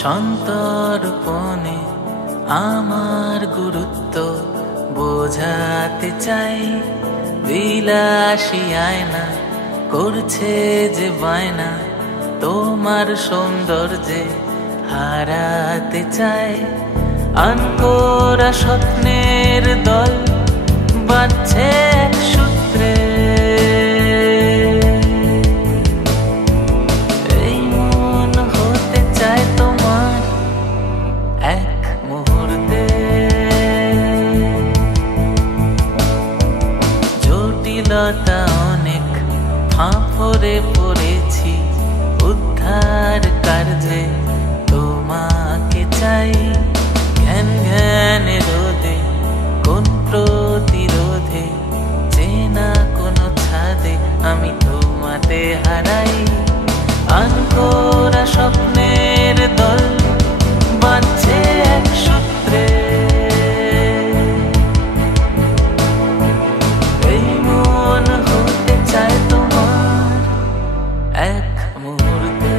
সন্তর্পণে আমার গুরুত্ব বোঝাতে চাই। বিলাসী আয়না করছে যে বায়না, তোমার সৌন্দর্যে হারাতে চাই। আনকোরা স্বপ্নের দল বাঁধছে এক সূত্রে, এই মন হতে চায় তোমার এক মুহূর্তে। জটিলতা অনেক ফাঁপড়ে পড়েছি, উদ্ধার কার্যে তোমাকে চাই। জ্ঞান জ্ঞানে রোদে কোন প্রতিরোধে, চেনা কোনো ছাদে আমি তোমাতে হারাই। আনকোরা স্বপ্নের দল বাঁধছে এক সূত্রে, এই মন হতে চায় তোমার এক মুহূর্তে।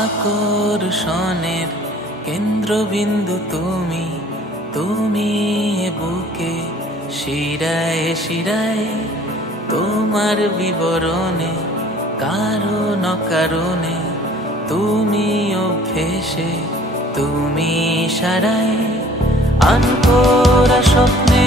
আকর্ষণের কেন্দ্রবিন্দু তুমি, তুমি এ বুকে শিরায় শিরায়। তোমার বিবরণে কারণ কারণে, তুমি অভ্যেসে তুমি সারায়। আনকোরা স্বপ্নে